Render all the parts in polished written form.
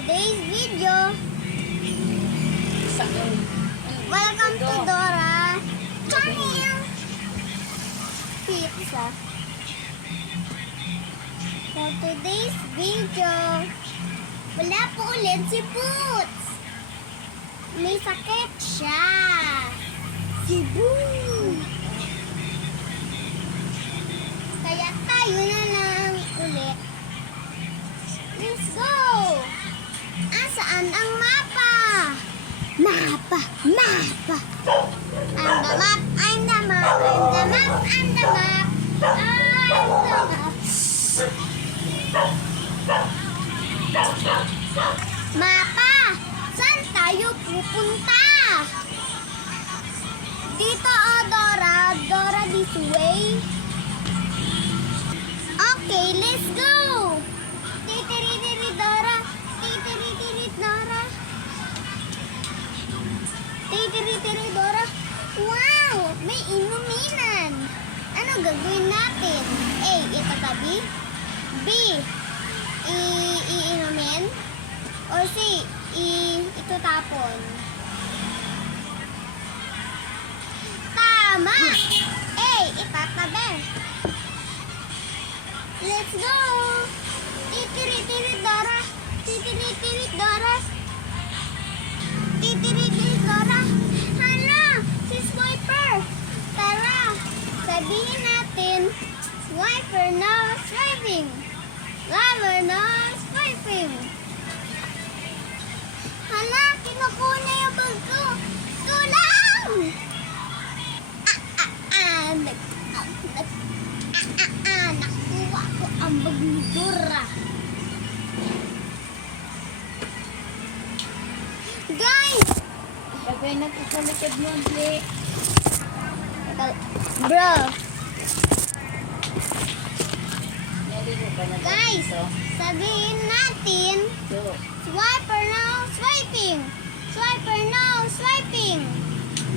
today's video. Welcome to Dora Channel Pizza. For today's video, wala po ulit si Boots. May sakit siya. Si Boots. Kaya tayo na lang ulit. Let's go! Asaan ang mapa? Mapa! Mapa! I'm the map! I'm the map! I'm the map! I'm the map! I'm the map! Mapa! Saan tayo pupunta? Dito Dora! Dora this way! Okay, let's go! Titiri-tiri Dora! Titiri-tiri Dora! Titiri-tiri Dora! Wow! May inuminan! Ano gagawin natin? A. Itatabi? B. Iinumin? Or C. Itutapon? Tama! A. Itatabi! Let's go! Titiri-tiri Dora! Titiri-tiri Dora! Titiri-tiri Dora! Hala! Si Swiper! Tara! Sabihin natin, Swiper no swiping! Swiper no swiping! Hala! Kinukuha na yung bag ko! Tulang! Nakuha ko ang bag ni Dora. Guys! Lagay na ito sa likod mo, Dli. Bro! Nalilo ka na Guys! dito. Sabihin natin, So, Swiper no swiping! Swiper no swiping!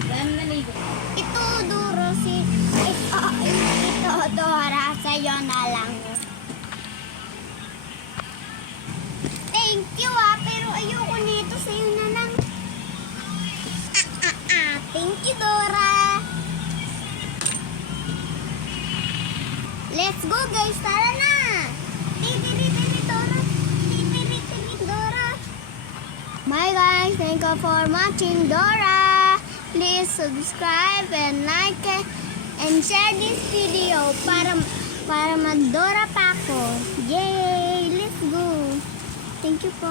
saan nalilo? Ito, Doro, ito, Dora, sa'yo na lang. Thank you, pero ayoko nito, sa'yo na lang. Thank you, Dora. Let's go, guys, tara na. Titiri-tiri, Dora. Titiri-tiri, Dora. Bye, guys. Thank you for watching, Dora. Please subscribe and like and share this video para mag-Dora pa ako. Yay! Let's go! Thank you po.